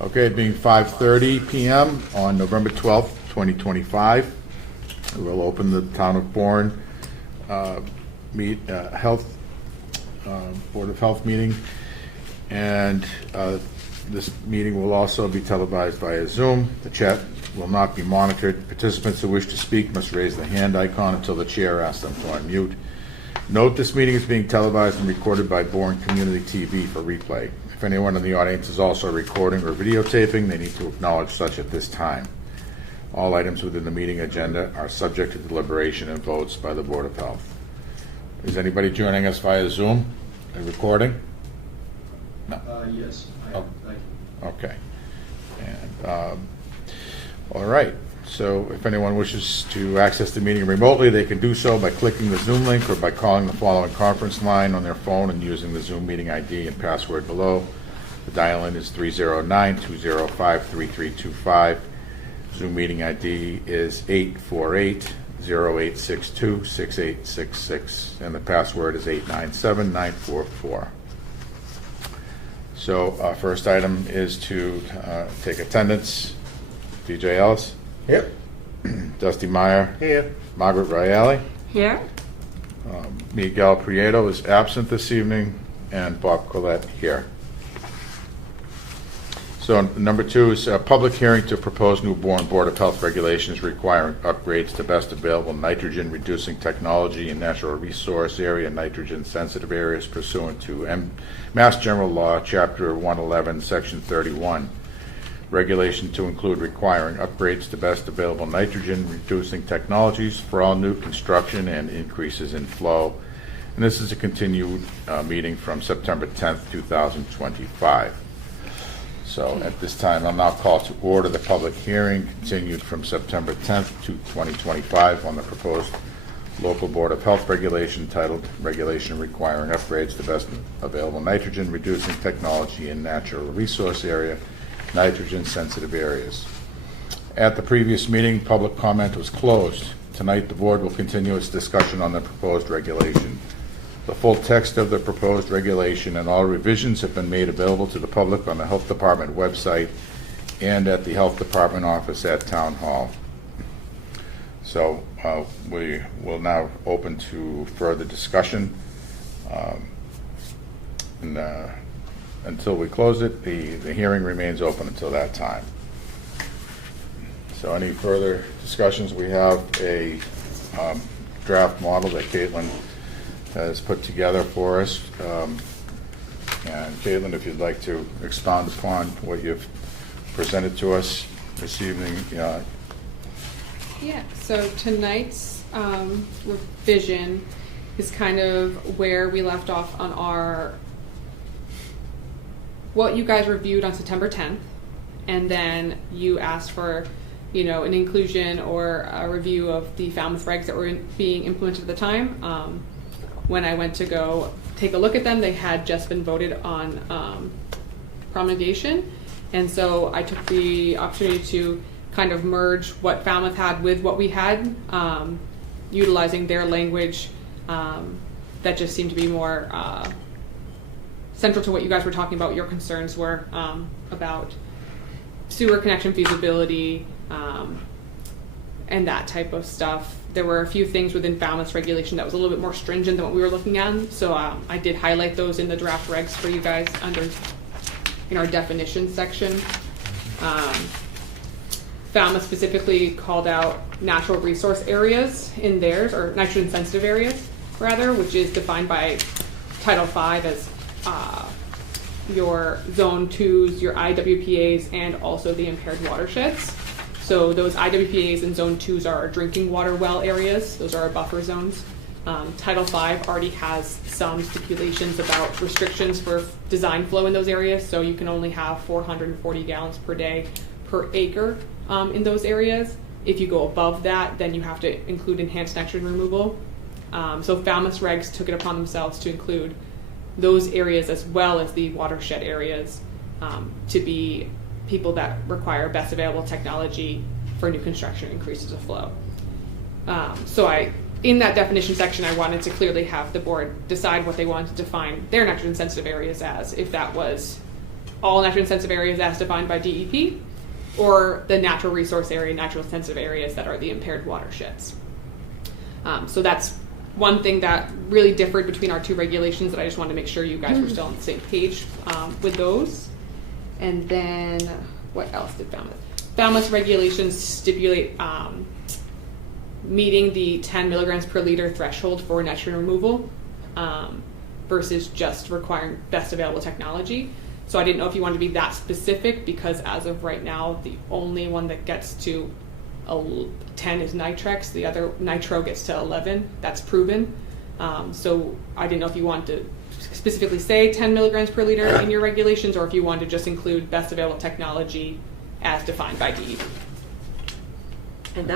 Okay, it being 5:30 p.m. on November 12th, 2025, we'll open the Town of Bourne Health Board of Health meeting, and this meeting will also be televised via Zoom. The chat will not be monitored. Participants who wish to speak must raise the hand icon until the chair asks them to unmute. Note this meeting is being televised and recorded by Bourne Community TV for replay. If anyone in the audience is also recording or videotaping, they need to acknowledge such at this time. All items within the meeting agenda are subject to deliberation and votes by the Board of Health. Is anybody joining us via Zoom and recording? No. Yes, I am. Thank you. Okay. And all right. So if anyone wishes to access the meeting remotely, they can do so by clicking the Zoom link or by calling the following conference line on their phone and using the Zoom meeting ID and password below. The dial-in is 309-205-3325. Zoom meeting ID is 848-0862-6866, and the password is 897-944. So first item is to take attendance. DJ Ellis? Yep. Dusty Meyer? Here. Margaret Rialli? Here. Miguel Prieto is absent this evening, and Bob Collette here. So number 2 is a public hearing to propose new Bourne Board of Health regulations requiring upgrades to best available nitrogen reducing technology in natural resource area nitrogen sensitive areas pursuant to Mass General Law, Chapter 111, Section 31. Regulation to include requiring upgrades to best available nitrogen reducing technologies for all new construction and increases in flow. And this is a continued meeting from September 10th, 2025. So at this time, I'll now call to order the public hearing continued from September 10th to 2025 on the proposed local Board of Health regulation titled Regulation Requiring Upgrades to Best Available Nitrogen Reducing Technology in Natural Resource Area Nitrogen Sensitive Areas. At the previous meeting, public comment was closed. Tonight, the board will continue its discussion on the proposed regulation. The full text of the proposed regulation and all revisions have been made available to the public on the Health Department website and at the Health Department office at Town Hall. So we will now open to further discussion. Until we close it, the hearing remains open until that time. So any further discussions? We have a draft model that Caitlin has put together for us. And Caitlin, if you'd like to expound upon what you've presented to us this evening. Yeah, so tonight's revision is kind of where we left off on what you guys reviewed on September 10th, and then you asked for, an inclusion or a review of the Falmouth regs that were being implemented at the time. When I went to go take a look at them, they had just been voted on promulgation, and so I took the opportunity to kind of merge what Falmouth had with what we had, utilizing their language that just seemed to be more central to what you guys were talking about. Your concerns were about sewer connection feasibility and that type of stuff. There were a few things within Falmouth's regulation that was a little bit more stringent than what we were looking at, so I did highlight those in the draft regs for you guys in our definitions section. Falmouth specifically called out natural resource areas in theirs, or nitrogen sensitive areas rather, which is defined by Title V as your Zone 2s, your IWPAs, and also the impaired watersheds. So those IWPAs and Zone 2s are our drinking water well areas. Those are our buffer zones. Title V already has some stipulations about restrictions for design flow in those areas, so you can only have 440 gallons per day per acre in those areas. If you go above that, then you have to include enhanced nitrogen removal. So Falmouth's regs took it upon themselves to include those areas as well as the watershed areas to be people that require best available technology for new construction increases of flow. So in that definition section, I wanted to clearly have the board decide what they wanted to define their nitrogen sensitive areas as, if that was all nitrogen sensitive areas as defined by DEP, or the natural resource area, natural sensitive areas that are the impaired watersheds. So that's one thing that really differed between our two regulations that I just wanted to make sure you guys were still on the same page with those. And then what else did Falmouth? Falmouth's regulations stipulate meeting the 10 milligrams per liter threshold for nitrogen removal versus just requiring best available technology. So I didn't know if you wanted to be that specific, because as of right now, the only one that gets to 10 is Nitrex. The other Nitro gets to 11. That's proven. So I didn't know if you want to specifically say 10 milligrams per liter in your regulations, or if you want to just include best available technology as defined by DEP. And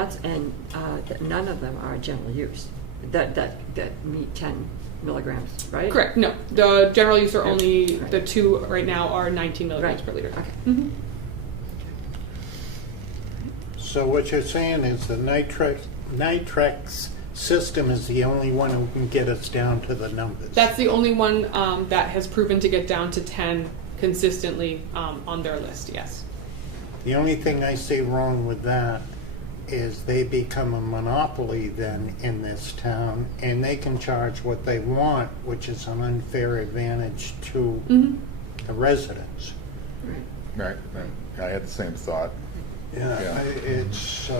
none of them are general use that meet 10 milligrams, right? Correct. No, the general use are only Right. the two right now are 19 milligrams Right. per liter. Okay. Mm-hmm. So what you're saying is the Nitrex system is the only one who can get us down to the numbers. That's the only one that has proven to get down to 10 consistently on their list. Yes. The only thing I see wrong with that is they become a monopoly then in this town, and they can charge what they want, which is an unfair advantage to the residents. Right. Right, I had the same thought. Yeah, it's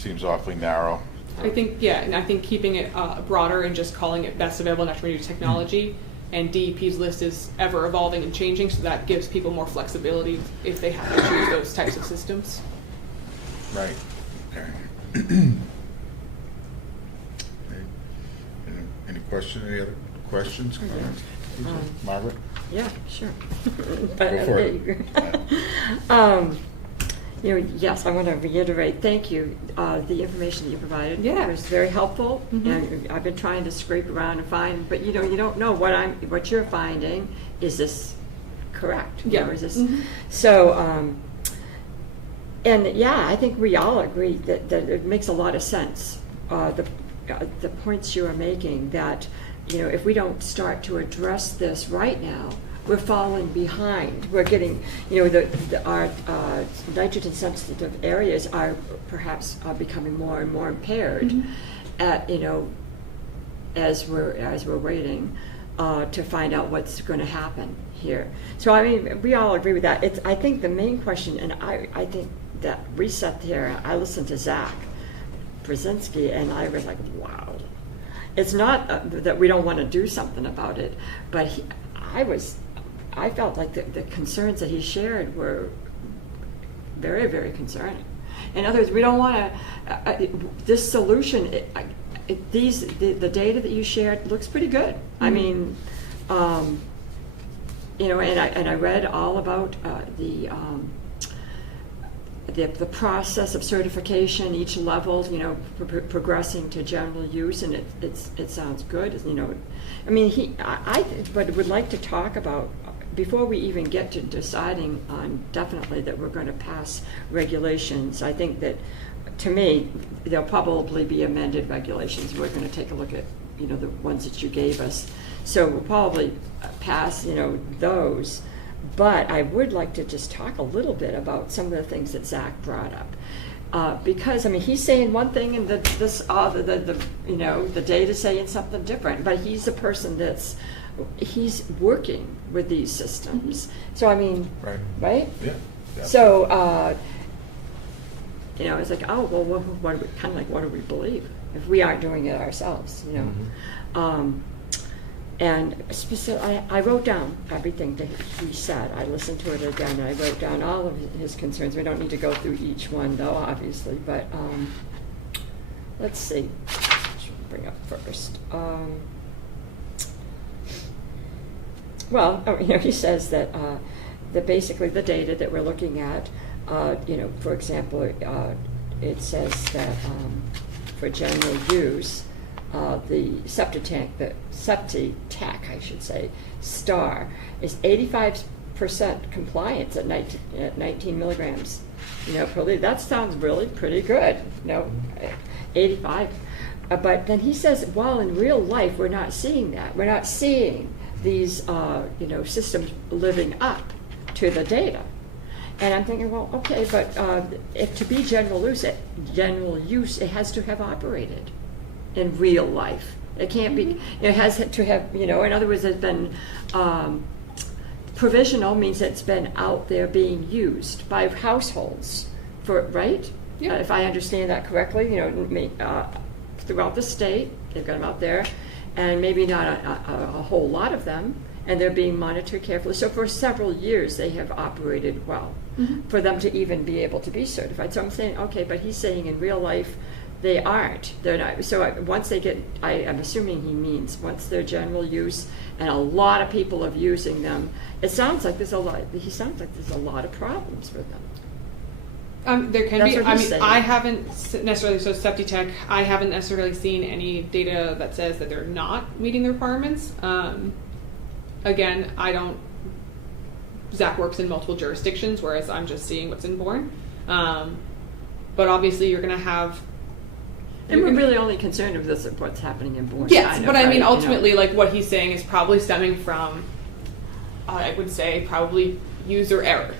Seems awfully narrow. I think, and I think keeping it broader and just calling it best available nitrogen reduced technology, and DEP's list is ever evolving and changing, so that gives people more flexibility if they have to choose those types of systems. Right. Okay. Any question? Any other questions? Comments? Margaret? Yeah, sure. Go for it. Yes, I want to reiterate, thank you. The information that you provided was very helpful, and I've been trying to scrape around and find, but you don't know what you're finding. Is this correct? Yeah. Or is this so? And yeah, I think we all agree that it makes a lot of sense. The points you are making, that if we don't start to address this right now, we're falling behind. We're getting, our nitrogen sensitive areas are perhaps becoming more and more impaired as we're waiting to find out what's going to happen here. So I mean, we all agree with that. I think the main question, and I think that reset here, I listened to Zach Brzezinski, and I was like, wow. It's not that we don't want to do something about it, but I felt like the concerns that he shared were very, very concerning. In other words, we don't want to, this solution, the data that you shared looks pretty good. I mean, and I read all about the process of certification, each level, progressing to general use, and it sounds good. I mean, but would like to talk about, before we even get to deciding on definitely that we're going to pass regulations, I think that, to me, there'll probably be amended regulations. We're going to take a look at, the ones that you gave us. So we'll probably pass, those. But I would like to just talk a little bit about some of the things that Zach brought up. Because, I mean, he's saying one thing and the data's saying something different. But he's a person he's working with these systems. So, I mean, right? Yeah. So, it's like, oh, well, what do we believe if we aren't doing it ourselves, And I wrote down everything that he said. I listened to it again, and I wrote down all of his concerns. We don't need to go through each one, though, obviously. But let's see. What should we bring up first? He says that basically the data that we're looking at, for example, it says that for general use, the septic tank, I should say, STAR, is 85% compliance at 19 milligrams, per liter. That sounds really pretty good, 85. But then he says, well, in real life, we're not seeing that. We're not seeing these, systems living up to the data. And I'm thinking, well, okay, but if to be general use, it has to have operated in real life. It can't be, it has to have, in other words, it's been, provisional means it's been out there being used by households right? Yeah. If I understand that correctly, throughout the state, they've got them out there, and maybe not a whole lot of them, and they're being monitored carefully. So for several years, they have operated well for them to even be able to be certified. So I'm saying, okay, but he's saying in real life, they aren't. They're not. So once they get, I'm assuming he means once they're general use, and a lot of people are using them. It sounds like there's a lot. He sounds like there's a lot of problems with them. There can That's be. what I he's mean, saying. I haven't necessarily. So SeptiTech, I haven't necessarily seen any data that says that they're not meeting the requirements. Again, I don't. Zach works in multiple jurisdictions, whereas I'm just seeing what's in Bourne. But obviously, you're going to have. And we're really only concerned with this, what's happening in Bourne. Yes, kind of, but I mean, right? ultimately, like what he's saying is probably stemming from, I would say, probably user error.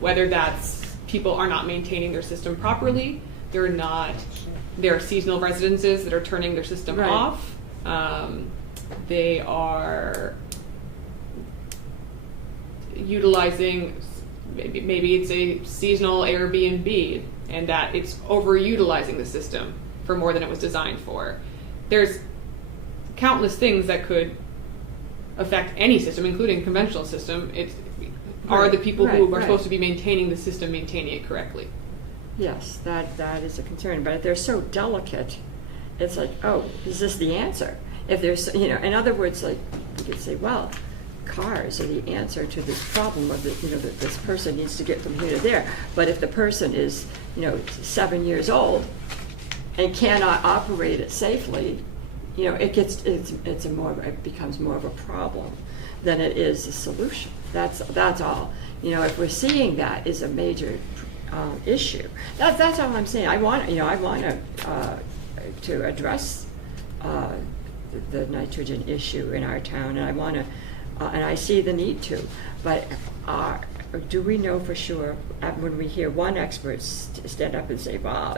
Whether that's people are not maintaining their system properly, there are seasonal residences that are turning their system Right. off. They are utilizing, maybe it's a seasonal Airbnb, and that it's overutilizing the system for more than it was designed for. There's countless things that could affect any system, including conventional system. Are the people who are supposed to be maintaining the system maintaining it correctly? Yes, that is a concern. But if they're so delicate, it's like, oh, is this the answer? If there's, in other words, like you could say, well, cars are the answer to this problem of that this person needs to get from here to there. But if the person is, 7 years old and cannot operate it safely, it becomes more of a problem than it is a solution. That's all. If we're seeing that is a major issue. That's all I'm saying. I want to address the nitrogen issue in our town, and I want to. And I see the need to, but do we know for sure when we hear one expert stand up and say, "Wow,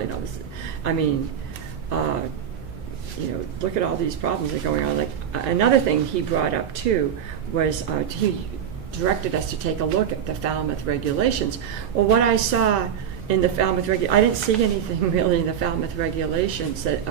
look at all these problems that are going on." Like another thing he brought up too was he directed us to take a look at the Falmouth regulations. Well, what I saw in the Falmouth I didn't see anything really in the Falmouth regulations that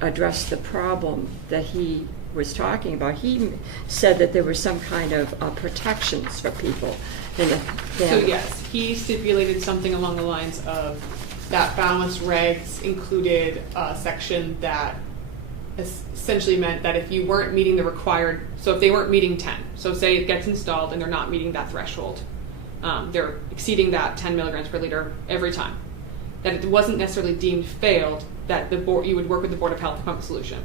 addressed the problem that he was talking about. He said that there were some kind of protections for people in the So yes, he stipulated something along the lines of that Falmouth regs included a section that essentially meant that if you weren't meeting the required, so if they weren't meeting 10, so say it gets installed and they're not meeting that threshold, they're exceeding that 10 milligrams per liter every time, that it wasn't necessarily deemed failed, that you would work with the Board of Health to come up with a solution.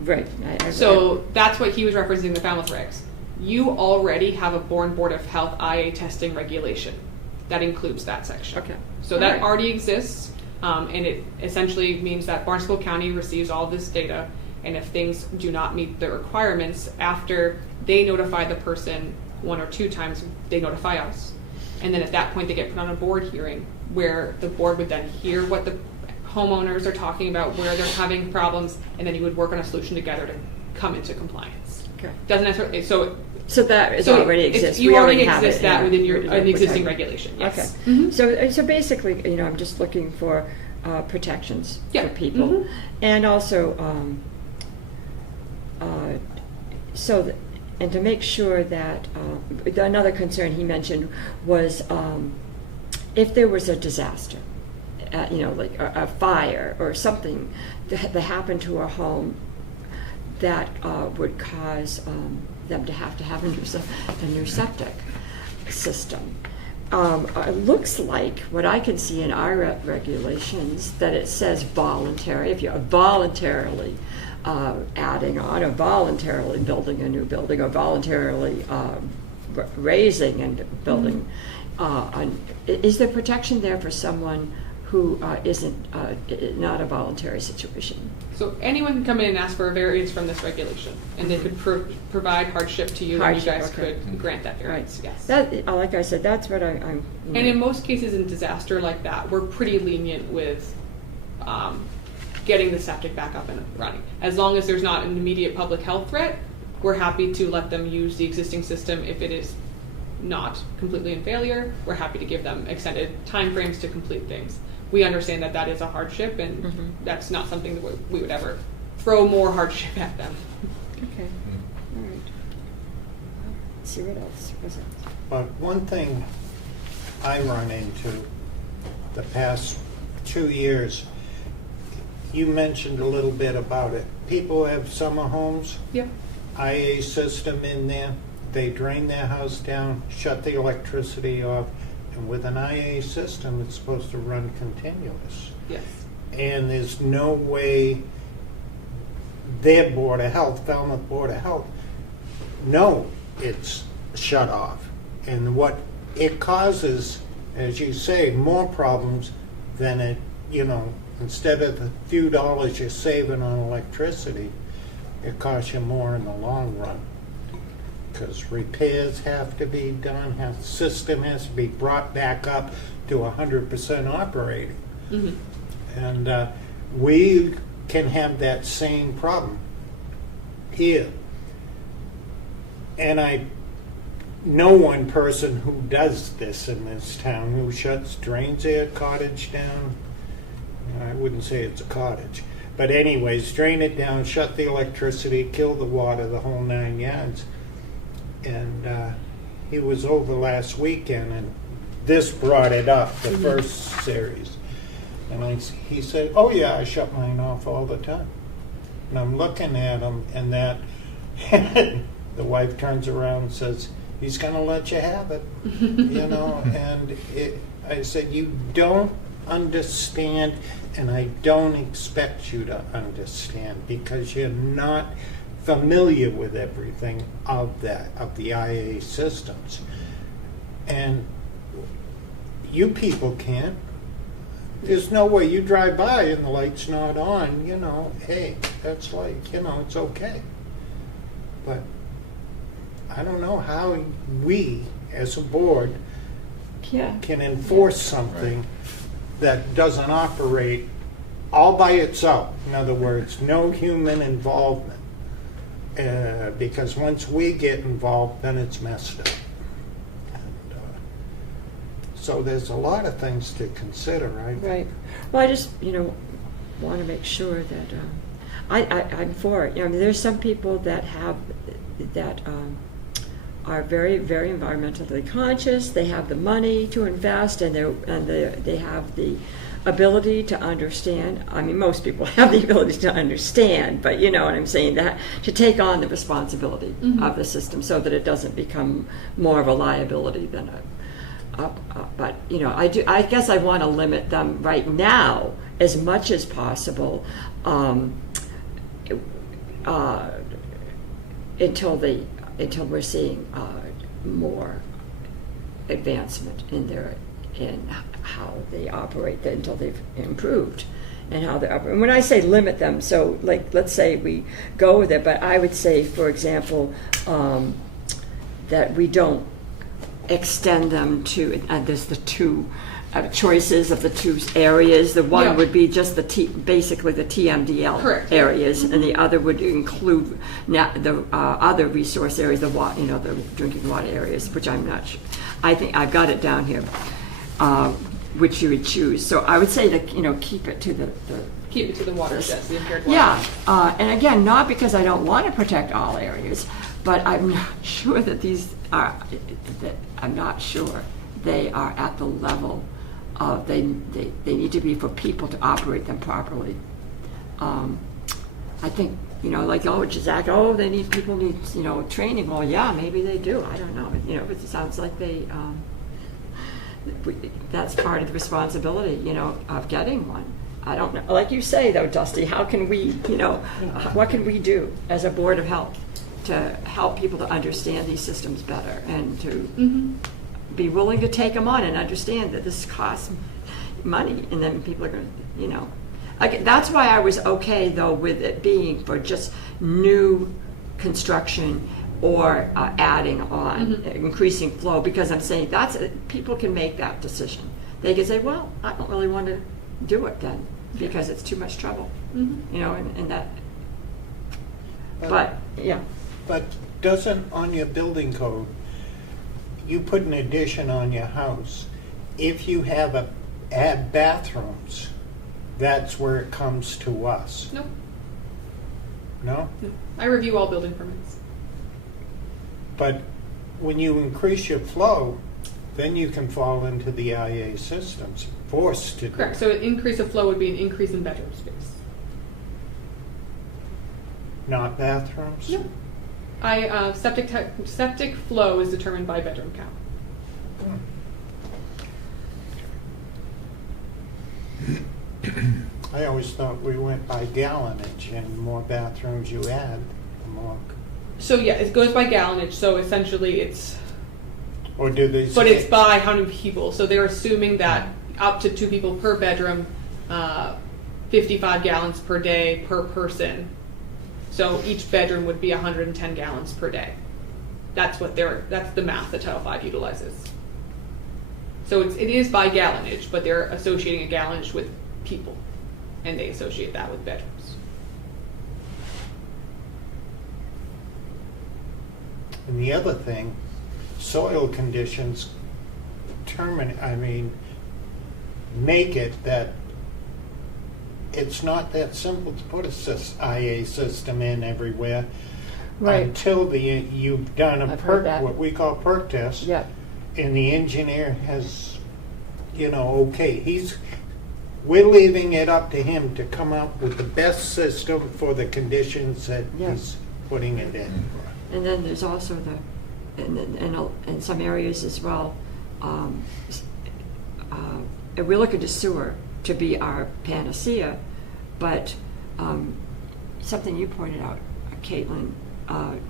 Right. So that's what he was referencing the Falmouth regs. You already have a Bourne Board of Health IA testing regulation that includes that section. Okay. So that already exists, and it essentially means that Barnstable County receives all this data, and if things do not meet the requirements, after they notify the person 1 or 2 times, they notify us. And then at that point, they get put on a board hearing where the board would then hear what the homeowners are talking about, where they're having problems, and then you would work on a solution together to come into compliance. Okay. Doesn't necessarily, So that already exists. You We already have exist it, that yeah. within an existing Okay. regulation. Yes. Okay. So basically, I'm just looking for protections for people, and also and to make sure that another concern he mentioned was if there was a disaster, like a fire or something that happened to a home that would cause them to have a new septic system. It looks like what I can see in our regulations that it says voluntary. If you're voluntarily adding on, or voluntarily building a new building, or voluntarily raising and building, is there protection there for someone who isn't not a voluntary situation? So anyone can come in and ask for a variance from this regulation, and they could provide hardship to you, and you Hardship, guys okay. could grant that variance, yes. That, like I said, that's what I'm. And in most cases in disaster like that, we're pretty lenient with getting the septic back up and running. As long as there's not an immediate public health threat, we're happy to let them use the existing system. If it is not completely in failure, we're happy to give them extended timeframes to complete things. We understand that that is a hardship, and that's not something that we would ever throw more hardship at them. Okay, all right. Let's see what else was it. But one thing I run into the past 2 years, you mentioned a little bit about it. People have summer homes, Yep. IA system in there, they drain their house down, shut the electricity off, and with an IA system, it's supposed to run continuous. Yes. And there's no way their Board of Health, Falmouth Board of Health, know it's shut off. And what it causes, as you say, more problems than it, instead of the few dollars you're saving on electricity, it costs you more in the long run. Because repairs have to be done, the system has to be brought back up to 100% operating. Mm-hmm. And we can have that same problem here. And I know one person who does this in this town, who drains their cottage down. I wouldn't say it's a cottage. But anyways, drain it down, shut the electricity, kill the water, the whole 9 yards. And he was over last weekend, and this brought it up, the first series. And he said, oh yeah, I shut mine off all the time. And I'm looking at him, and the wife turns around and says, he's going to let you have it. And I said, you don't understand, and I don't expect you to understand, because you're not familiar with everything of the IA systems. And you people can't. There's no way you drive by and the light's not on, hey, that's light, it's okay. But I don't know how we, as a board, can enforce something that doesn't operate all by itself. In other words, no human involvement. Because once we get involved, then it's messed up. And, so there's a lot of things to consider, right? Right. Well, I just, want to make sure that I'm for it. There's some people that are very, very environmentally conscious. They have the money to invest, and they have the ability to understand. I mean, most people have the ability to understand, but you know what I'm saying, that to take on the responsibility of the system so that it doesn't become more of a liability than but I guess I want to limit them right now as much as possible until we're seeing more advancement in how they operate, until they've improved and how they operate. And when I say limit them, so like let's say we go with it, but I would say, for example, that we don't extend them to, there's the two choices of the two areas. The one would be just basically the TMDL Correct. areas, and the other would include the other resource areas, the drinking water areas, which I'm not sure. I think I've got it down here, which you would choose. So I would say that keep it to the watersheds, the impaired water. Yeah, and again, not because I don't want to protect all areas, but I'm not sure that I'm not sure they are at the level of they need to be for people to operate them properly. I think like people need training. Well, yeah, maybe they do. I don't know. It sounds like that's part of the responsibility of getting one. I don't know. Like you say though, Dusty, how can we what can we do as a Board of Health to help people to understand these systems better and to be willing to take them on and understand that this costs money, and then people are going to, Like, that's why I was okay, though, with it being for just new construction or adding on, increasing flow, because I'm saying people can make that decision. They can say, well, I don't really want to do it then, because it's too much trouble, you know, and that, but, yeah. But doesn't, on your building code, you put an addition on your house, if you add bathrooms, that's where it comes to us, Nope. no? No. I review all building permits. But when you increase your flow, then you can fall into the IA systems, forced to do Correct. it. So an increase of flow would be an increase in bedroom space. Not bathrooms? Nope. Septic flow is determined by bedroom count. I always thought we went by gallonage, and the more bathrooms you add, the more, So yeah, it goes by gallonage. So essentially, it's or do these? but it's by how many people. So they're assuming that up to 2 people per bedroom, 55 gallons per day per person. So each bedroom would be 110 gallons per day. That's the math that Title V utilizes. So it is by gallonage, but they're associating a gallonage with people, and they associate that with bedrooms. And the other thing, soil conditions make it that it's not that simple to put a IA system in everywhere until you've done a I've heard that. what we call perk test, Yeah. and the engineer has, okay, we're leaving it up to him to come up with the best system for the conditions that Yeah. he's putting it in. And then there's also in some areas as well, and we're looking to sewer to be our panacea, but something you pointed out, Caitlin,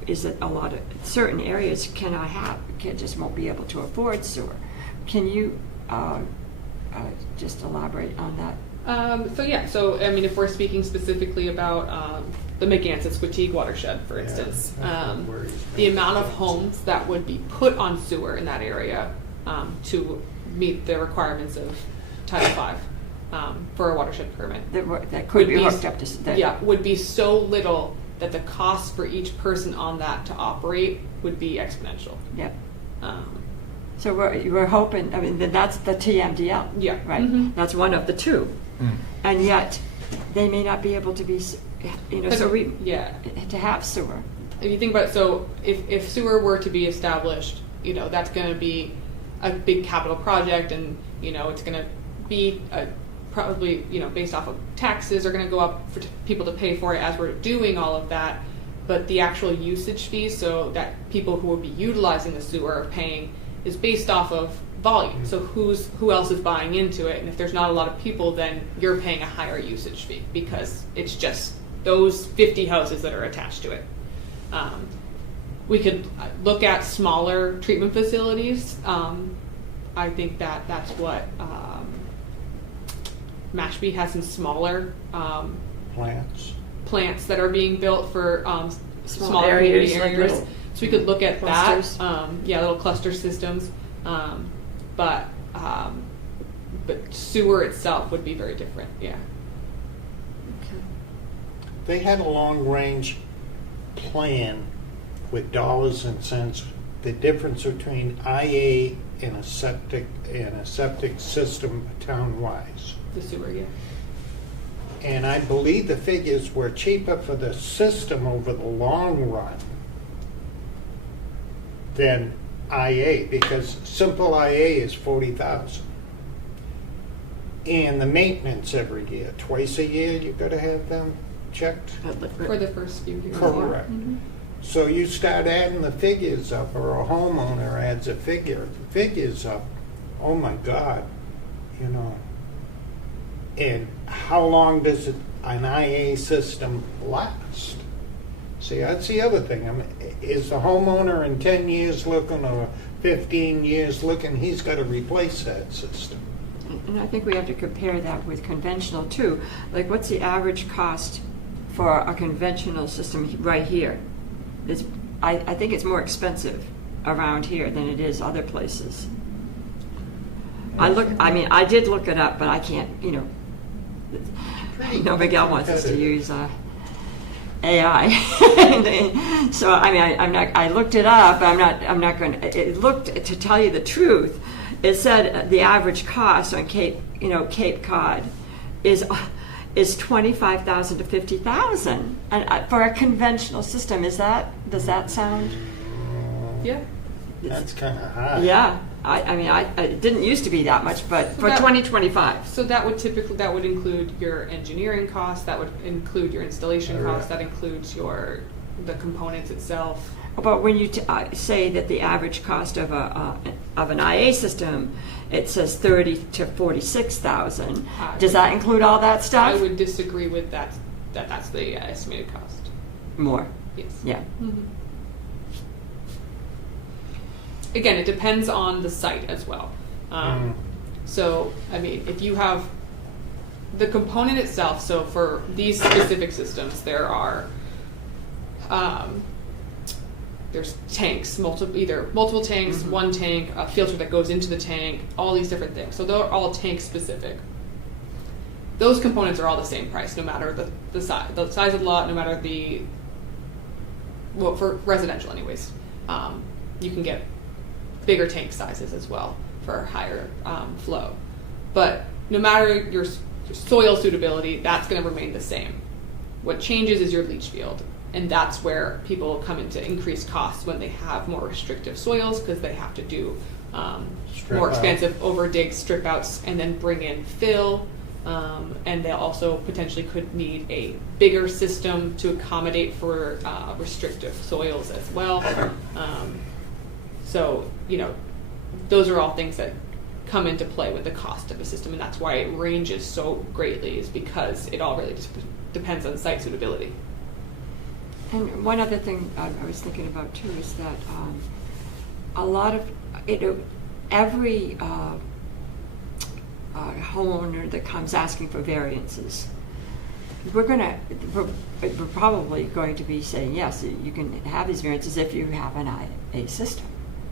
is that a lot of certain areas just won't be able to afford sewer. Can you just elaborate on that? So if we're speaking specifically about the McGann-Squatigue watershed, for instance, the amount of homes that would be put on sewer in that area to meet the requirements of Title V for a watershed permit That could be hooked up to that. would be so little that the cost for each person on that to operate would be exponential. Yep. So we're hoping. I mean, that's the TMDL. Yeah. Right. Mhm. That's one of the two, and yet they may not be able to be. To have sewer. If you think about it, so if sewer were to be established, that's going to be a big capital project, and it's going to be probably based off of taxes are going to go up for people to pay for it as we're doing all of that. But the actual usage fees, so that people who will be utilizing the sewer are paying, is based off of volume. So who else is buying into it, and if there's not a lot of people, then you're paying a higher usage fee because it's just those 50 houses that are attached to it. We could look at smaller treatment facilities. I think that's what Mashpee has some smaller plants that are being built for smaller areas, community like areas. little So we could look at clusters. that. Little cluster systems. But sewer itself would be very different. Yeah. Okay. They had a long-range plan with dollars and cents, the difference between IA and a septic system town-wise. The sewer, yeah. And I believe the figures were cheaper for the system over the long run than IA, because simple IA is $40,000. And the maintenance every year, twice a year, you gotta have them checked. For the first few years. Correct. Mm-hmm. So you start adding the figures up, or a homeowner adds the figures up, oh my God, And how long does an IA system last? See, that's the other thing. Is the homeowner in 10 years looking, or 15 years looking, he's got to replace that system. And I think we have to compare that with conventional too. Like, what's the average cost for a conventional system right here? I think it's more expensive around here than it is other places. I did look it up, but I can't, Miguel wants us to use AI. So, I looked it up, but I'm not going to, it looked, to tell you the truth, it said the average cost on Cape Cod is $25,000 to $50,000, and for a conventional system. Does that sound? Yeah. That's kind of high. Yeah. It didn't used to be that much, but for 2025. So that would include your engineering costs, that would include your installation costs, that includes the components itself. But when you say that the average cost of an IA system, it says $30,000 to $46,000. Does that include all that stuff? I would disagree with that. That's the estimated cost. More. Yes. Yeah. Mm-hmm. Again, it depends on the site as well. So, if you have the component itself, so for these specific systems, there are there's tanks, multiple tanks, one tank, a filter that goes into the tank, all these different things. So they're all tank specific. Those components are all the same price, no matter the size of the lot, no matter for residential anyways. You can get bigger tank sizes as well for higher flow. But no matter your soil suitability, that's going to remain the same. What changes is your leach field. And that's where people come into increased costs when they have more restrictive soils, because they have to do more expansive over-dig strip outs and then bring in fill. And they also potentially could need a bigger system to accommodate for restrictive soils as well. So, those are all things that come into play with the cost of a system, and that's why it ranges so greatly, is because it all really just depends on site suitability. And one other thing I was thinking about too is that a lot of every homeowner that comes asking for variances, we're probably going to be saying yes, you can have these variances if you have an IA system,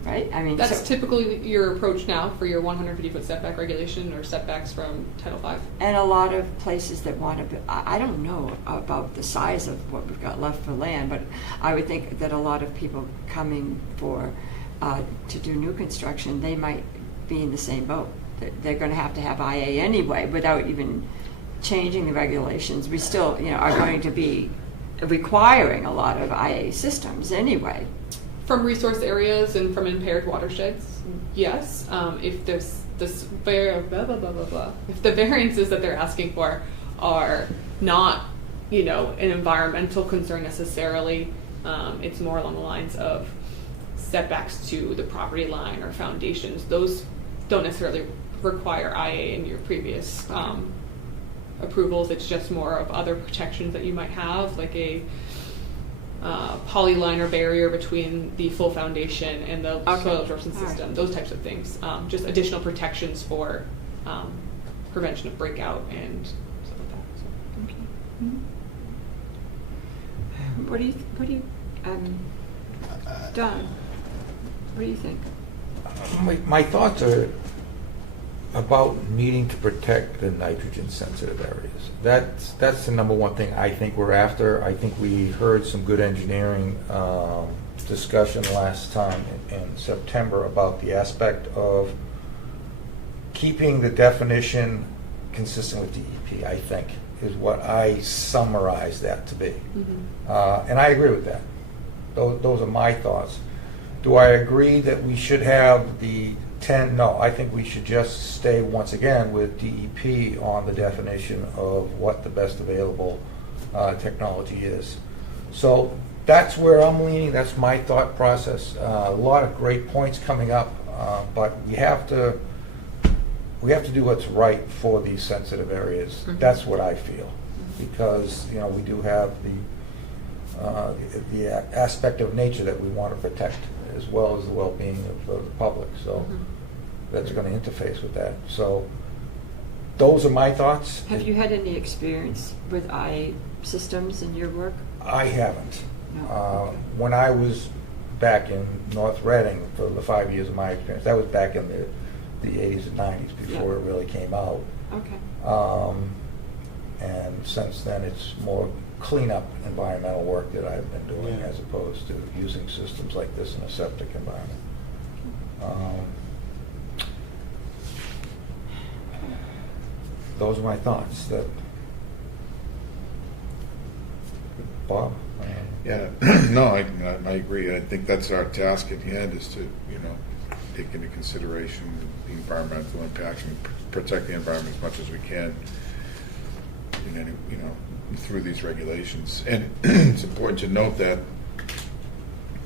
right? That's typically your approach now for your 150-foot setback regulation or setbacks from Title V. And a lot of places that want to, I don't know about the size of what we've got left for land, but I would think that a lot of people coming to do new construction, they might be in the same boat. They're going to have IA anyway without even changing the regulations. We still, are going to be requiring a lot of IA systems anyway. From resource areas and from impaired watersheds, yes. If there's if the variances that they're asking for are not, an environmental concern necessarily, it's more along the lines of setbacks to the property line or foundations. Those don't necessarily require IA in your previous approvals. It's just more of other protections that you might have, like a polyliner barrier between the full foundation and the soil absorption system, those types of things. Just additional protections for prevention of breakout and stuff like that. So. Okay. Mm-hmm. What do you Don, what do you think? My thoughts are about needing to protect the nitrogen sensitive areas. That's the number one thing I think we're after. I think we heard some good engineering discussion last time in September about the aspect of keeping the definition consistent with DEP, I think, is what I summarized that to be. Mm-hmm. And I agree with that. Those are my thoughts. Do I agree that we should have the 10? No, I think we should just stay once again with DEP on the definition of what the best available technology is. So that's where I'm leaning. That's my thought process. A lot of great points coming up, but we have to do what's right for these sensitive areas. Mm-hmm. That's what I feel, because we do have the aspect of nature that we want to protect, as well as the well-being of the public. So that's going to interface with that. So those are my thoughts. Have you had any experience with eye systems in your work? I haven't. No. When I was back in North Reading for the 5 years of my experience, that was back in the 80s and 90s before Yeah. it really came out. Okay. And since then, it's more cleanup environmental work that I've been doing Yeah. as opposed to using systems like this in a septic environment. Those are my thoughts. Bob? Yeah, no, I agree. I think that's our task at hand is to, take into consideration the environmental impacts and protect the environment as much as we can through these regulations. And it's important to note that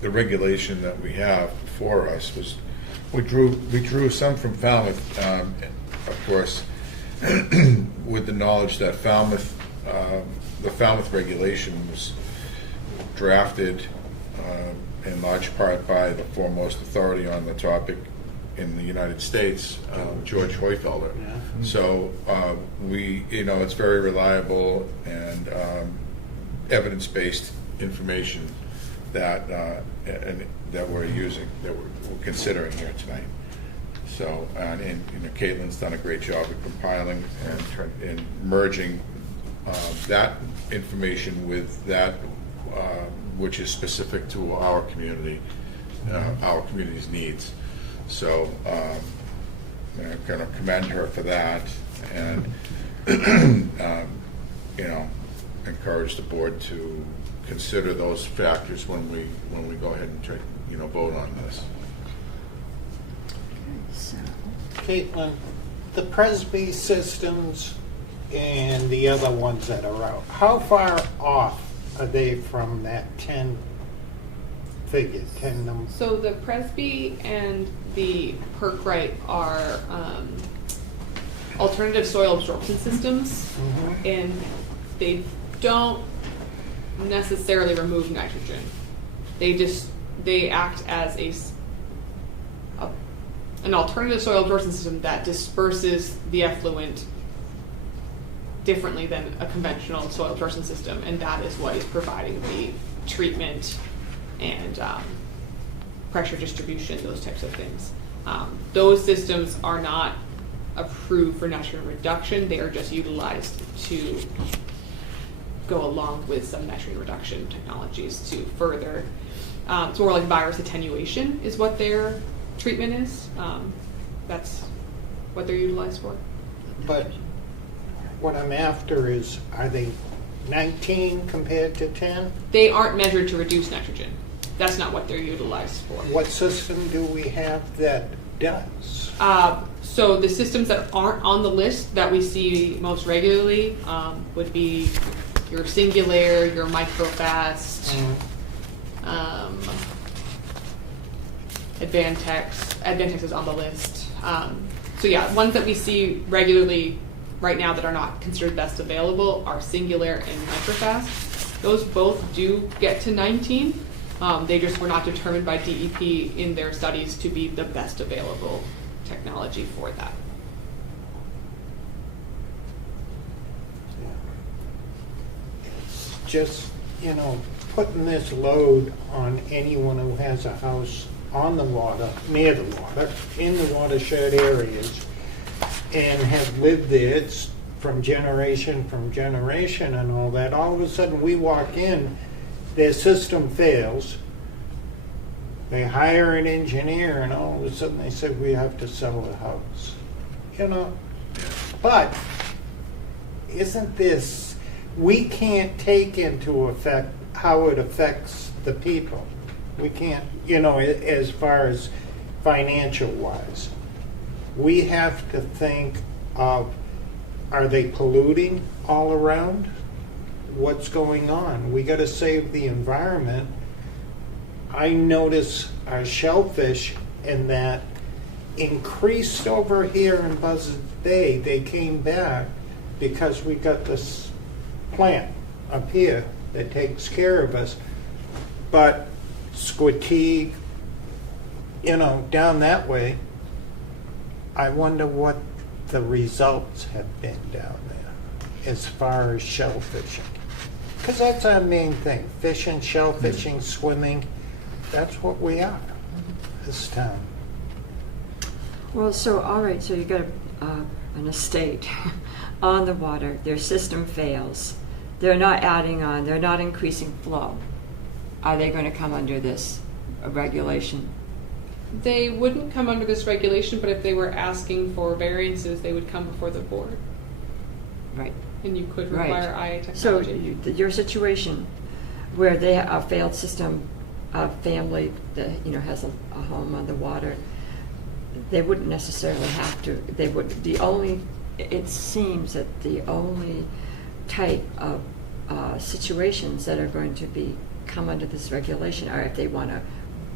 the regulation that we have before us was, we drew some from Falmouth, of course, with the knowledge that the Falmouth regulation was drafted in large part by the foremost authority on the topic in the United States, George Hoyfelder. Yeah. So it's very reliable and evidence-based information that we're using, that we're considering here tonight. So, and Caitlin's done a great job of compiling and merging that information with that which is specific to our community, our community's needs. So, I kind of commend her for that, and encourage the board to consider those factors when we go ahead and vote on this. So, Caitlin, the Presby systems and the other ones that are out, how far off are they from that 10 figure, 10 number? So the Presby and the Perkrite are alternative soil absorption systems, and they don't necessarily remove nitrogen. They act as an alternative soil absorption system that disperses the effluent differently than a conventional soil absorption system, and that is what is providing the treatment and pressure distribution, those types of things. Those systems are not approved for nitrogen reduction. They are just utilized to go along with some nitrogen reduction technologies to further. It's more like virus attenuation is what their treatment is. That's what they're utilized for. But what I'm after is, are they 19 compared to 10? They aren't measured to reduce nitrogen. That's not what they're utilized for. What system do we have that does? So the systems that aren't on the list that we see most regularly would be your Singular, your Microfast, Advantex. Advantex is on the list. So yeah, ones that we see regularly right now that are not considered best available are Singular and Microfast. Those both do get to 19. They just were not determined by DEP in their studies to be the best available technology for that. It's just, putting this load on anyone who has a house on the water, near the water, in the watershed areas, and have lived there, it's from generation and all that. All of a sudden, we walk in, their system fails, they hire an engineer, and all of a sudden they say, we have to sell the house. But isn't this, we can't take into effect how it affects the people. We can't, as far as financial wise. We have to think of, are they polluting all around? What's going on? We got to save the environment. I notice our shellfish in that increased over here in Buzzards Bay. They came back because we got this plant up here that takes care of us. But Squatigue, down that way, I wonder what the results have been down there as far as shellfishing. Because that's our main thing, fishing, shellfishing, swimming, that's what we are, this town. Well, so, all right, so you got an estate on the water, their system fails. They're not adding on, they're not increasing flow. Are they going to come under this regulation? They wouldn't come under this regulation, but if they were asking for variances, they would come before the board, Right. and you could Right. require IA So technology. your situation where they have a failed system, a family that, has a home on the water, they wouldn't necessarily have to, they would, it seems that the only type of situations that are going to come under this regulation are if they want to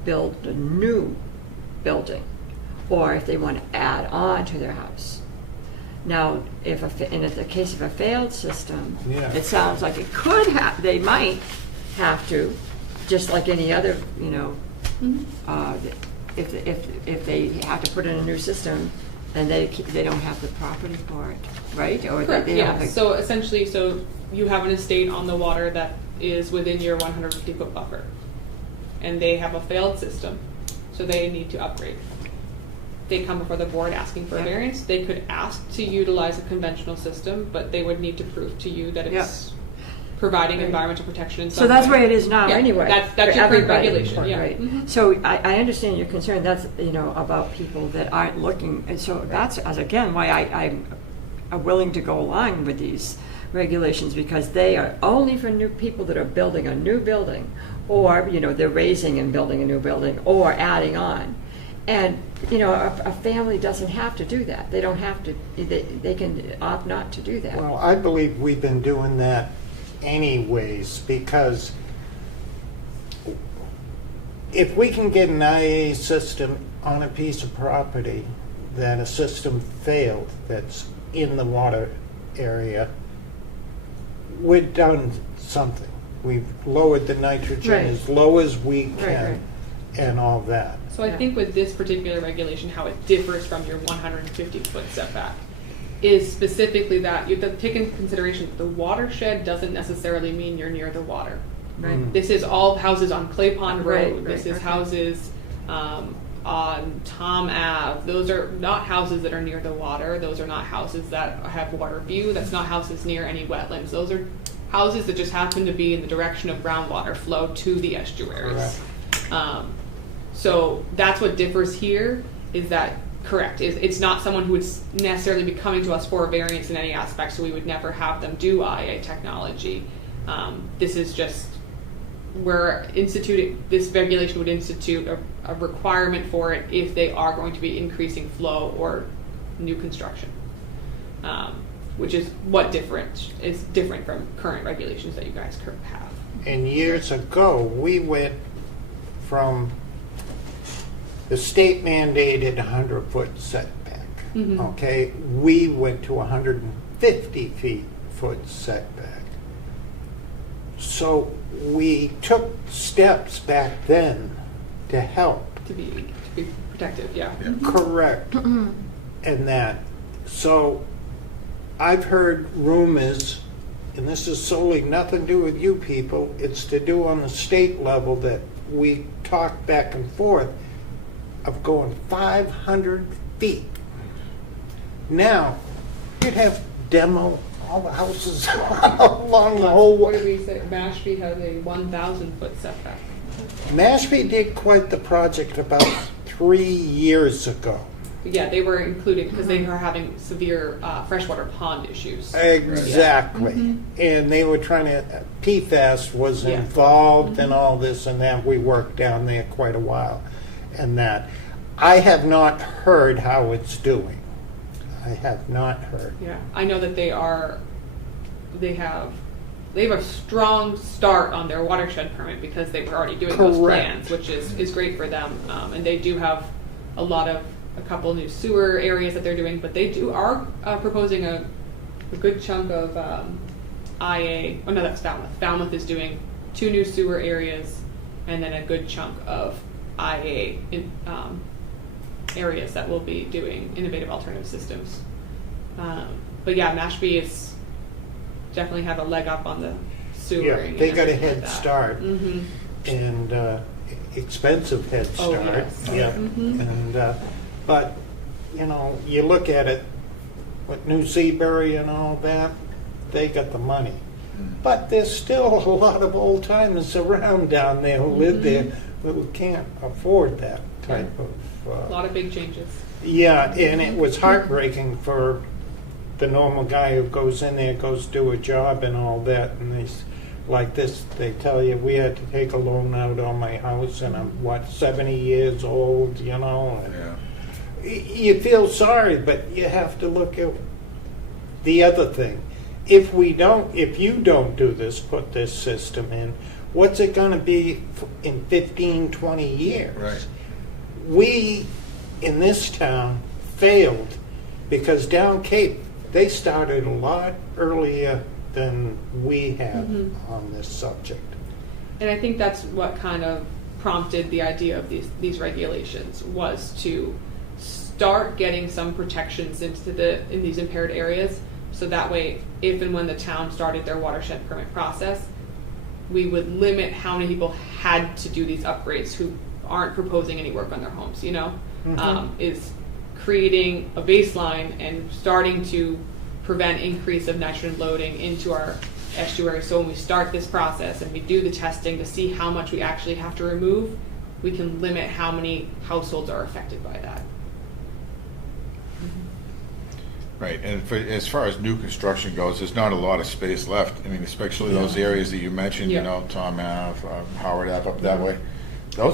build a new building or if they want to add on to their house. Now, in the case of a failed system, Yeah. it sounds like it could have, they might have to, just like any other, if they have to put in a new system, then they don't have the property for it, right? Or Correct, they yeah. have the, So essentially, you have an estate on the water that is within your 150-foot buffer, and they have a failed system, so they need to upgrade. They come before the board asking for a Yeah. variance. They could ask to utilize a conventional system, but they would need to prove to you that it's providing Right. environmental protection in some so that's way. where it is now Yeah, anyway. that's for your current everybody, regulation, yeah. Right. Mhm. So I understand your concern, that's, about people that aren't looking, and so that's, again, why I'm willing to go along with these regulations, because they are only for new people that are building a new building, or, they're raising and building a new building, or adding on. And, a family doesn't have to do that. They don't have to, they can opt not to do that. Well, I believe we've been doing that anyways, because if we can get an IA system on a piece of property that a system failed that's in the water area, we've done something. We've lowered the nitrogen Right. as low as we can right. and all that. So I Yeah. think with this particular regulation, how it differs from your 150-foot setback is specifically that you have to take into consideration that the watershed doesn't necessarily mean you're near the water. Right. This is all houses on Clay Pond Right, Road. This right, is okay. houses on Tom Ave. Those are not houses that are near the water. Those are not houses that have water view. That's not houses near any wetlands. Those are houses that just happen to be in the direction of groundwater flow to the estuaries. So that's what differs here, is that correct. It's not someone who would necessarily be coming to us for a variance in any aspect, so we would never have them do IA technology. This is just, this regulation would institute a requirement for it if they are going to be increasing flow or new construction, which is what is different from current regulations that you guys have. And years ago, we went from the state mandated 100-foot setback. Mhm. Okay, we went to 150-foot setback. So we took steps back then to help. To be protective, yeah. Correct. And that. So I've heard rumors, and this is solely nothing to do with you people, it's to do on the state level, that we talk back and forth of going 500 feet. Now, you'd have demo all the houses along the whole What way. did we say? Mashpee has a 1,000-foot setback. Mashpee did quite the project about 3 years ago. Yeah, they were included because they were having severe freshwater pond issues. Exactly. And they were trying to, PFAS was Yeah. involved in all this and that. We worked down there quite a while and that. I have not heard how it's doing. I have not heard. Yeah, I know that they have a strong start on their watershed permit because they were already doing those Correct. plans, which is great for them. And they do have a couple new sewer areas that they're doing, but they are proposing a good chunk of IA. Oh no, that's Falmouth. Falmouth is doing 2 new sewer areas and then a good chunk of IA areas that will be doing innovative alternative systems. But yeah, Mashpee is definitely have a leg up on the sewering. Yeah, they got a head start, Mm-hmm. and expensive head Oh, start. yes. Yeah, Mhm. and but you know, you look at it with New Seabury and all that, they got the money. But there's still a lot of old timers around down there who live there who can't afford that type A of. lot of big changes. Yeah, and it was heartbreaking for the normal guy who goes in there, goes do a job and all that, and like this, they tell you, we had to take a loan out on my house, and I'm, 70 years old, you know? And Yeah. you feel sorry, but you have to look at the other thing. If you don't do this, put this system in, what's it gonna be in 15, 20 years? Right. We, in this town, failed because down Cape, they started a lot earlier than we have on this subject. And I think that's what kind of prompted the idea of these regulations, was to start getting some protections in these impaired areas, so that way, if and when the town started their watershed permit process, we would limit how many people had to do these upgrades who aren't proposing any work on their homes, you know? Is creating a baseline and starting to prevent increase of nitrogen loading into our estuary. So when we start this process and we do the testing to see how much we actually have to remove, we can limit how many households are affected by that. Right, and as far as new construction goes, there's not a lot of space left. I mean, especially those areas that you mentioned, you Yeah. know, Tom Ave, Howard Ave, up that way.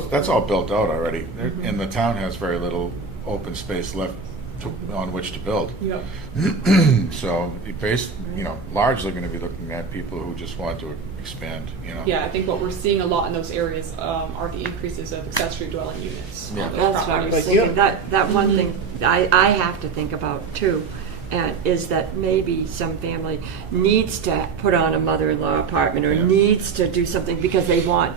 That's all built out already, and the town has very little open space left on which to build. Yep. So, largely going to be looking at people who just want to expand, you know. Yeah, I think what we're seeing a lot in those areas are the increases of accessory dwelling units. Yeah. On those That's what I was properties. thinking. That one thing I have to think about too, and is that maybe some family needs to put on a mother-in-law apartment or Yeah. needs to do something because they have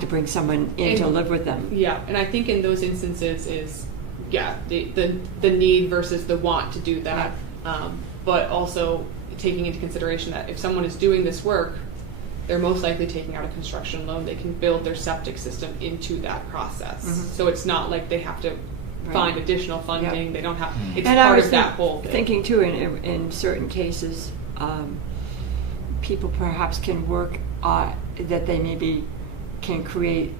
to bring someone in to And- live with them. Yeah, and I think in those instances is, the need versus the want to do that, but also taking into consideration that if someone is doing this work, they're most likely taking out a construction loan. They can build their septic system into that process. So it's not like they have to find additional funding. Yep. They don't have, it's And I part was of that whole thing. thinking too, in certain cases, people perhaps can work, that they maybe can create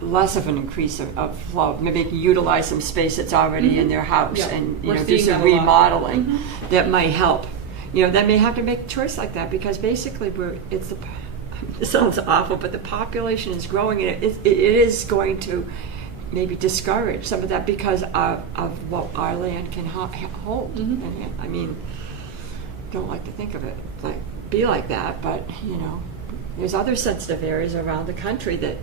less of an increase of flow. Maybe they can utilize some space that's already in their house Yeah. and, We're do seeing some that a lot. remodeling that might help. They may have to make a choice like that because basically it sounds awful, but the population is growing and it is going to maybe discourage some of that because of what our land can hold. And I mean, don't like to think of it be like that, but there's other sensitive areas around the country that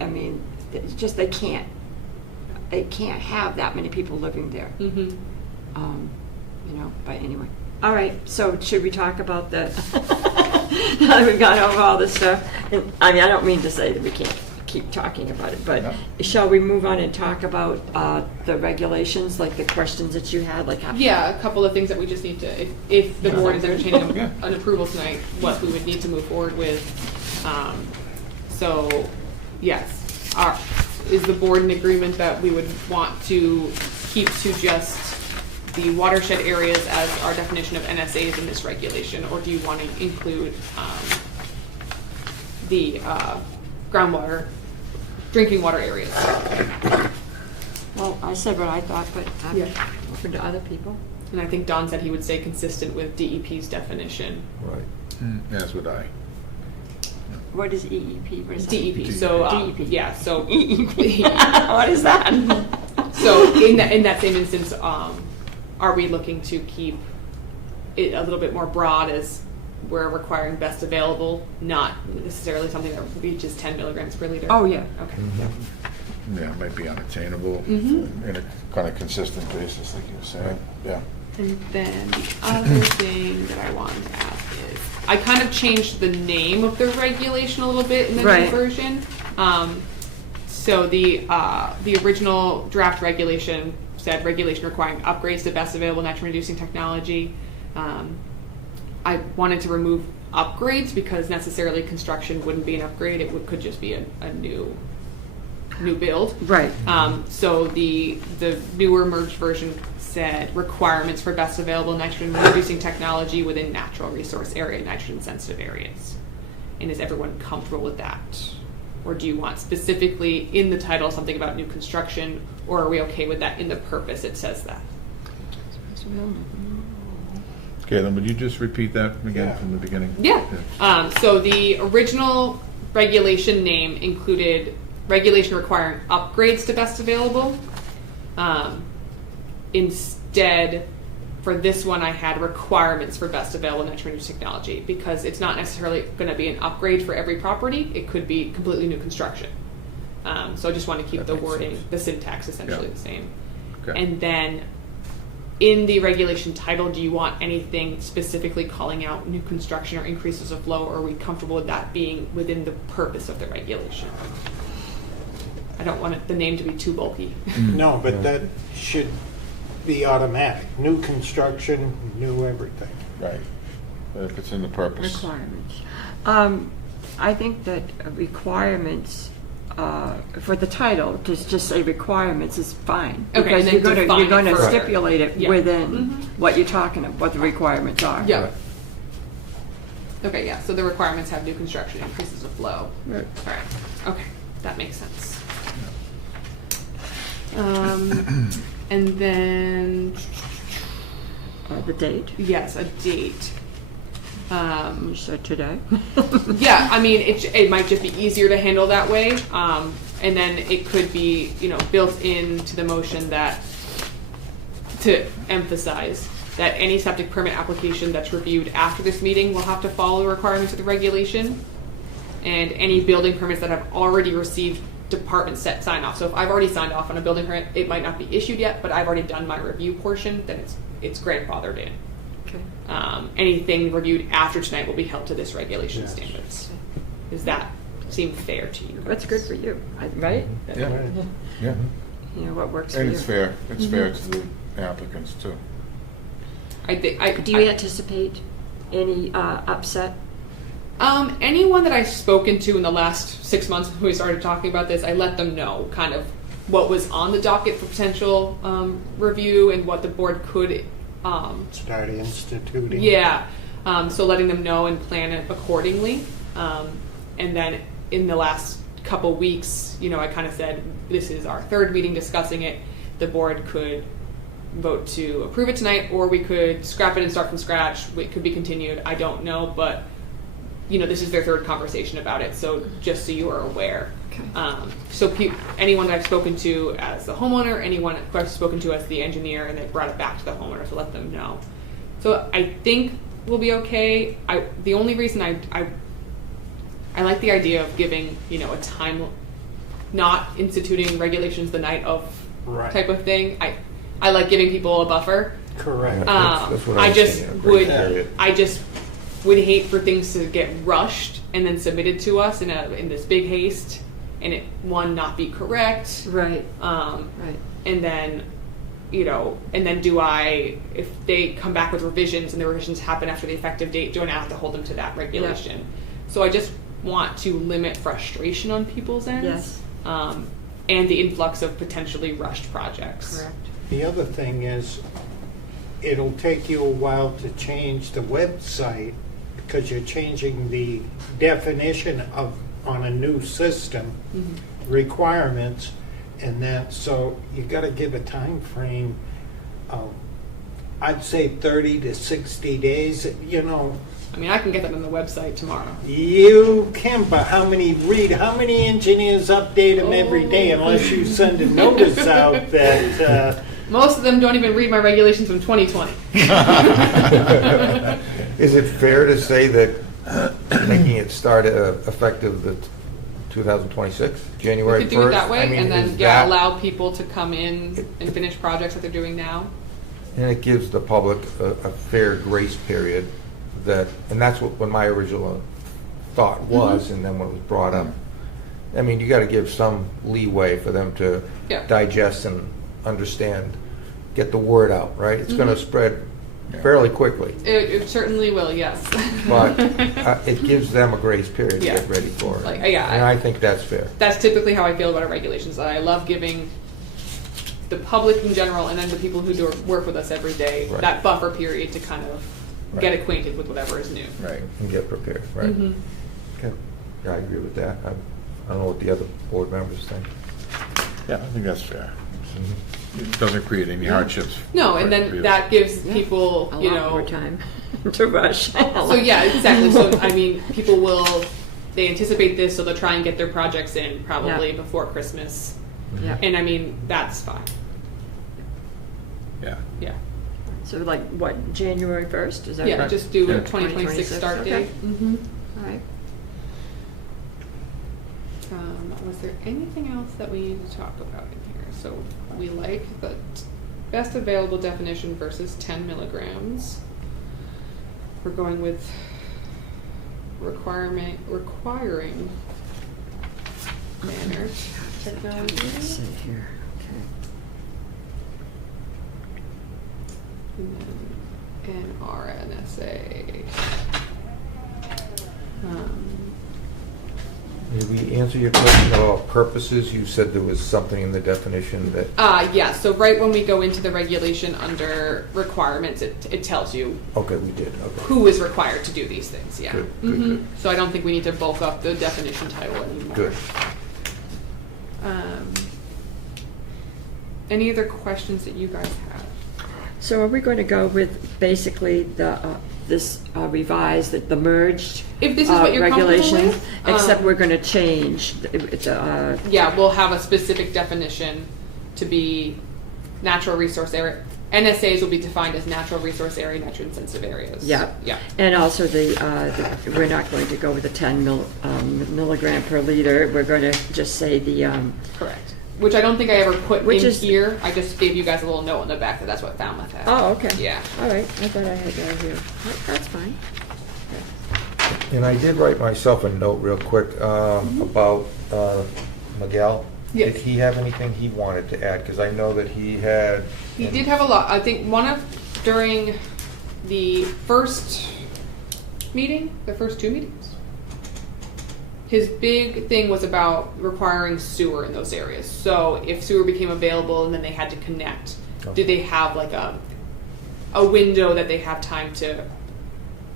it's just they can't have that many people living there. But anyway. All right, so should we talk about the now that we've gone over all this stuff? I don't mean to say that we can't keep talking about it, but No. shall we move on and talk about the regulations, like the questions that you had, like how? Yeah, a couple of things that we just need to, if the board is entertaining Yeah. an approval tonight, what we would need to move forward with. So, yes, is the board in agreement that we would want to keep to just the watershed areas as our definition of NSAs in this regulation, or do you want to include the groundwater, drinking water areas? Well, I said what I thought, but I'm Yeah. open to other people. And I think Don said he would say consistent with DEP's definition. Right. As would I. What is EEP? What is that? DEP. So DEP. yeah. So EEP. What is that? so in that same instance, are we looking to keep it a little bit more broad as we're requiring best available, not necessarily something that reaches 10 milligrams per liter? Oh, yeah. Okay. Yeah, it might be unattainable in a kind of consistent basis, like you were saying. Yeah. And then the other thing that I wanted to ask is, I kind of changed the name of the regulation a little bit in the new Right. version. So the original draft regulation said regulation requiring upgrades to best available nitrogen reducing technology. I wanted to remove upgrades because necessarily construction wouldn't be an upgrade. It could just be a new build. Right. So the newer merged version said requirements for best available nitrogen reducing technology within natural resource area, nitrogen sensitive areas. And is everyone comfortable with that? Or do you want specifically in the title something about new construction, or are we okay with that in the purpose it says that? Okay, then would you just repeat that again Yeah. from the beginning? Yeah. So the original regulation name included regulation requiring upgrades to best available. Instead, for this one, I had requirements for best available nitrogen reducing technology because it's not necessarily going to be an upgrade for every property. It could be completely new construction. So I just want to keep That the makes wording, sense. the syntax essentially Yeah. the same. Okay. And then in the regulation title, do you want anything specifically calling out new construction or increases of flow, or are we comfortable with that being within the purpose of the regulation? I don't want the name to be too bulky. No, but that should be automatic. New construction, new everything. Right. But if it's in the purpose. Requirements. I think that requirements, for the to just say requirements is fine. Okay, Because and you're then gonna, define you're it gonna further. stipulate it Yeah. within Mhm. what you're talking about, what the requirements are. Yeah. Right. Okay, yeah, so the requirements have new construction, increases of flow. Right. All right, okay, that makes sense. And then, The date, yes, a date. you said today. Yeah, I mean, it might just be easier to handle that way. And then it could be, built into the motion that, to emphasize that any septic permit application that's reviewed after this meeting will have to follow the requirements of the regulation. And any building permits that have already received department set sign off. So if I've already signed off on a building permit, it might not be issued yet, but I've already done my review portion, then it's grandfathered in. Okay. Anything reviewed after tonight will be held to this regulation Yes. standards. Does that seem fair to you? What's good for you, right? Yeah. Right. Yeah. You know, what works for And you. it's fair. It's fair to the applicants too. Do you anticipate any upset? Anyone that I've spoken to in the last 6 months when we started talking about this, I let them know kind of what was on the docket for potential review and what the board could. Start instituting. Yeah. So letting them know and plan it accordingly. And then in the last couple weeks, I kind of said, this is our third meeting discussing it. The board could vote to approve it tonight, or we could scrap it and start from scratch. It could be continued. I don't know, but this is their third conversation about it. So just so you are aware. Okay. Anyone that I've spoken to as the homeowner, anyone that I've spoken to as the engineer, and they brought it back to the homeowner to let them know. So I think we'll be okay. The only reason I like the idea of giving a time, not instituting regulations the night of Right. type of thing. I like giving people a buffer. Correct. That's what I was just thinking, a grace would. period. I just would hate for things to get rushed and then submitted to us in this big haste, and it not be correct. Right, Right. right. And then, if they come back with revisions and the revisions happen after the effective date, do I now have to hold them to that regulation? So I just want to limit frustration on people's ends. Yes. And the influx of potentially rushed projects. Correct. The other thing is, it'll take you a while to change the website because you're changing the definition on a new system, requirements, and that, so you gotta give a time frame of, I'd say 30 to 60 days, I mean, I can get that on the website tomorrow. You can, but how many engineers update them every day unless you send a notice out that, Most of them don't even read my regulations from 2020. Is it fair to say that making it start effective the 2026, January We 1st? could do it that way, I mean, and then is that- allow people to come in and finish projects that they're doing now. And it gives the public a fair grace period and that's what my original thought was, and then when it was brought up, I mean, you got to give some leeway for them to Yeah. digest and understand, get the word out, right? It's going to spread Yeah. fairly quickly, It certainly will, yes. but it gives them a grace period to Yeah. get ready for it. Like, yeah, And I think that's fair. That's typically how I feel about our regulations. That I love giving the public in general, and then the people who do work with us every day, Right. that buffer period to kind of get Right. acquainted with whatever is new. Right. And get prepared, right? Mhm. Okay. Yeah, I agree with that. I don't know what the other board members think. Yeah, I think that's fair. It doesn't create any hardships. No, for and then you. that gives Yeah. people, A you lot more know. time to rush. So yeah, exactly. So I mean, people will, they anticipate this, so they'll try and get their projects in probably Yeah. before Christmas. Yeah. And I mean, that's fine. Yeah. Yeah. So like, what, January 1st, is that right? Yeah, just do Yeah. a 2026 start okay. date. Mm-hmm. All right. Was there anything else that we need to talk about in here? So we like the best available definition versus 10 milligrams. We're going with requiring manner Let's technology. see here, okay. And then NRNSA. Did we answer your question about purposes? You said there was something in the definition that, Yeah, so right when we go into the regulation under requirements, it tells you okay, we did, okay. who is required to do these things, yeah. Good, good, Mhm. good. So I don't think we need to bulk up the definition title anymore. Good. Any other questions that you guys have? So are we going to go with basically this revised, the merged If this is what you're comfortable regulations? with, Except we're going to change, the, Yeah, we'll have a specific definition to be natural resource area. NSAs will be defined as natural resource area, nitrogen sensitive areas. yeah. Yeah. And also we're not going to go with the 10 milligram per liter. We're going to just say the, Correct. Which I don't think I ever put Which in is- here. I just gave you guys a little note on the back that that's what Falmouth had. oh, okay. Yeah. All right, I thought I had that here. That's fine. And I did write myself a note real quick about Miguel. Yes. Did he have anything he wanted to add? Because I know that he had. He did have a lot. I think during the first meeting, the first two meetings, his big thing was about requiring sewer in those areas. So if sewer became available and then they had to connect, Okay. do they have like a window that they have time to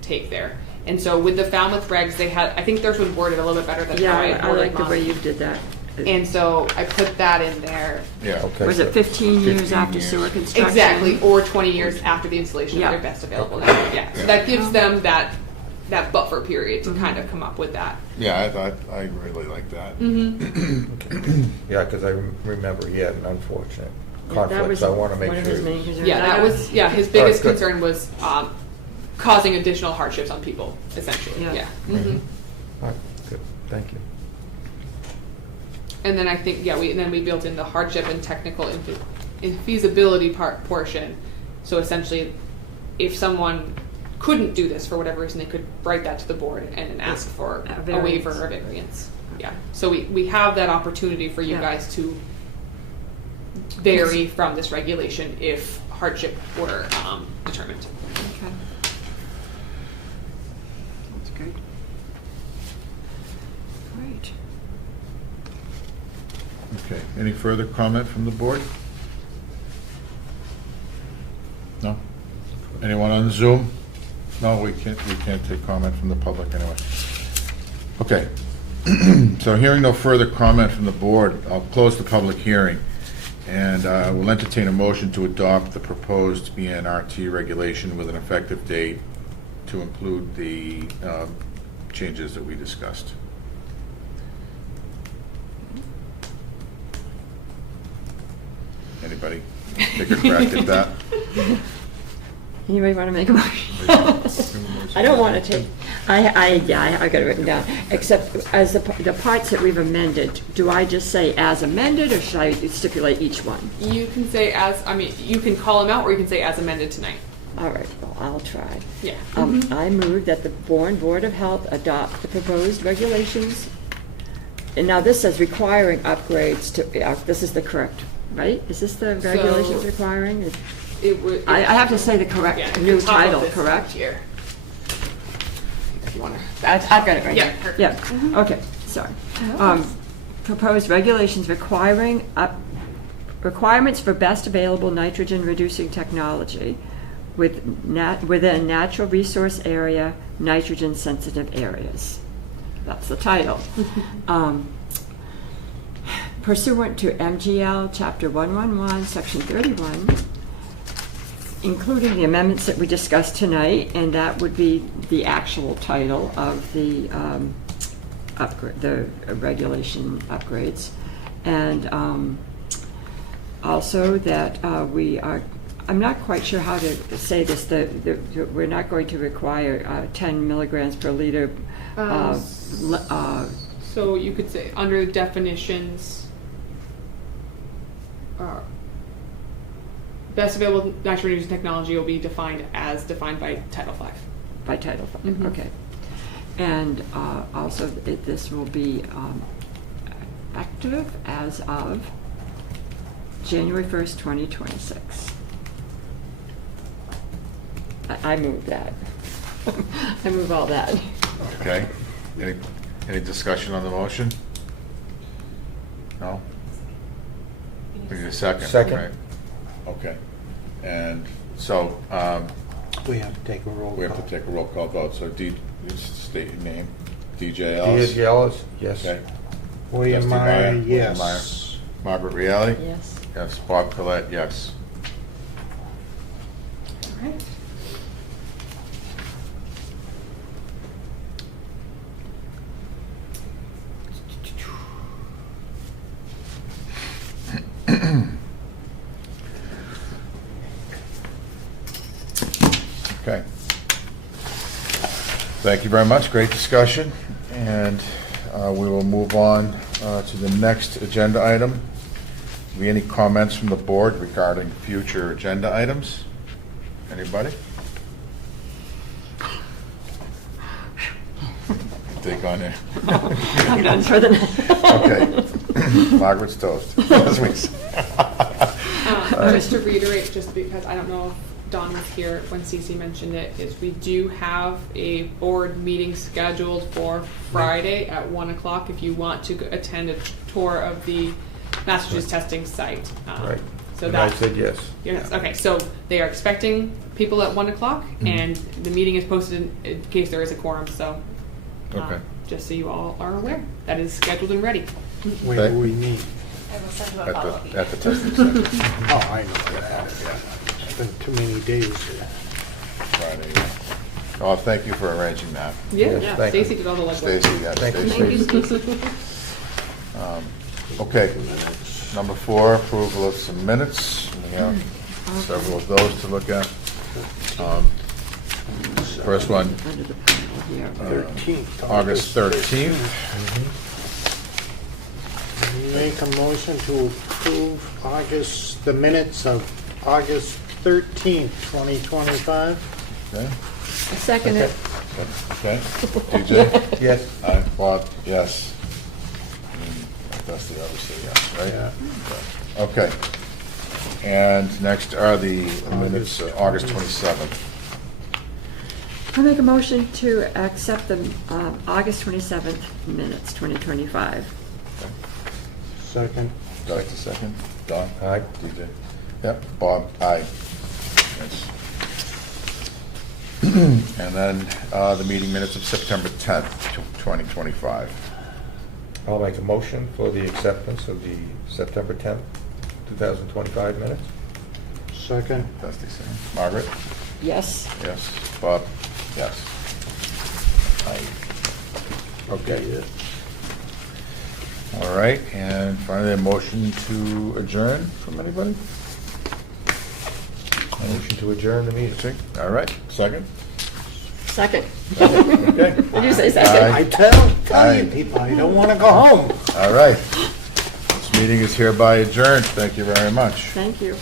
take there? And so with the Falmouth regs, they had, I think theirs was worded a little bit better than Yeah, how I had I worded like the way mine. you did that. And so I put that in there. Yeah. Okay. Was it good. 15 years 15 after years. sewer construction? Exactly, or 20 years after the installation Yeah. of their best available network. Yeah, so that gives them that buffer period to kind of come up with that. Yeah, I really like that. Yeah, because I remember he had an unfortunate Yeah, that conflict, was so I want to make one of sure. his main concerns. Yeah, that I was his biggest good. concern was causing additional hardships on people, essentially. Yeah. Yeah. All right, good, thank you. And then I think we built in the hardship and technical infeasibility portion. So essentially, if someone couldn't do this for whatever reason, they could write that to the board and ask for A a variance. waiver or variance. Yeah. So we have that opportunity for you Yeah. guys to vary from this regulation if hardship were determined. Okay. That's good. Great. Okay, any further comment from the board? No? Anyone on Zoom? No, we can't take comment from the public anyway. Okay, so hearing no further comment from the board, I'll close the public hearing, and we'll entertain a motion to adopt the proposed BNRT regulation with an effective date to include the changes that we discussed. Anybody take a crack at that? Anybody want to make a motion? I don't want to take, I got it written down, except as the parts that we've amended, do I just say as amended, or should I stipulate each one? You can say you can call them out, or you can say as amended tonight. All right, well, I'll try. Yeah. I move that the Bourne Board of Health adopt the proposed regulations and now this says requiring upgrades to, this is the correct, right? Is this the regulations So- requiring? It would. I have to say the correct Yeah, new the top of title, this correct? Here. If you want to. I've got it right Yeah, here. perfect. Yeah, okay, sorry. Proposed regulations requiring requirements for best available nitrogen reducing technology within natural resource area, nitrogen sensitive areas. That's the title. Pursuant to MGL Chapter 111, Section 31, including the amendments that we discussed tonight, and that would be the actual title of the upgrade, the regulation upgrades. And also that we are, I'm not quite sure how to say this, we're not going to require 10 milligrams per liter. So you could say under definitions, best available nitrogen reducing technology will be defined as defined by Title V. By Title V, Mhm. okay. And also, this will be effective as of January 1st, 2026. I move that. I move all that. Okay. Any discussion on the motion? No? We need a second. Second. Right? Okay. And so, We have to take a roll call. we have to take a roll call vote. So just state your name. DJ Ellis? D.J. Ellis, yes. Okay. William Trustee Meyer, William yes. Margaret Reale? Yes. Yes. Bob Collette, yes. All right. Okay. Thank you very much. Great discussion. And we will move on to the next agenda item. Do we have any comments from the board regarding future agenda items? Anybody? Take on it. I'm done for the night. Okay. Margaret's toast. As we say. Just to reiterate, just because I don't know if Don was here when Cece mentioned it, is we do have a board meeting scheduled for Friday at 1 o'clock if you want to attend a tour of the Massachusetts testing site. Right. So And I that, said yes. yes, okay, so they are expecting people at 1 o'clock, and the meeting is posted in case there is a quorum, so. Okay. Just so you all are aware, that is scheduled and ready. Where do we meet? I will send you a follow-up email. At the testing center. Oh, I know that. It's been too many days there. Friday, yeah. Oh, thank you for arranging that. Yeah, Yes, thank you. Stacy did all the legwork. Stacy, yes. Thank you, Stacy. Stacy. Okay, number 4, approval of some minutes. We have several of those to look at. First one, Under the panel here. 13th. August 13th. Make a motion to approve the minutes of August 13th, 2025. Okay, I second it. okay. DJ? Yes. Aye. Bob, yes. And that's the other say yes, right? Yeah. Okay. And next are the minutes, August 27th. I make a motion to accept the August 27th minutes, 2025. Second. Like the second? Don? Aye. DJ? Yep, Bob, aye. Yes. And then the meeting minutes of September 10th, 2025. I'll make a motion for the acceptance of the September 10th, 2025 minutes. Second. That's the same. Margaret? Yes. Yes. Bob? Yes. Aye. Okay. All right, and finally, a motion to adjourn from anybody? Motion to adjourn the meeting. All right, second? Second. Okay. Did you say second? Aye. I tell you Aye. people, I don't want to go home. All right. This meeting is hereby adjourned. Thank you very much. Thank you.